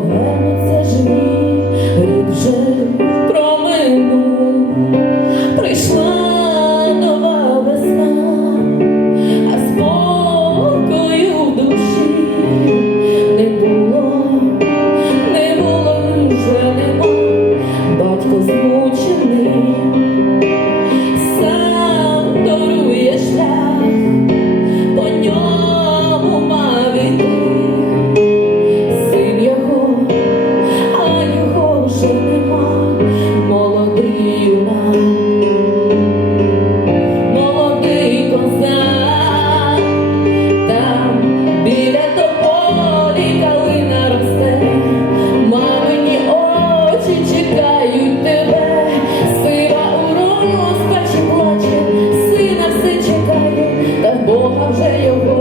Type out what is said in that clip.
governo de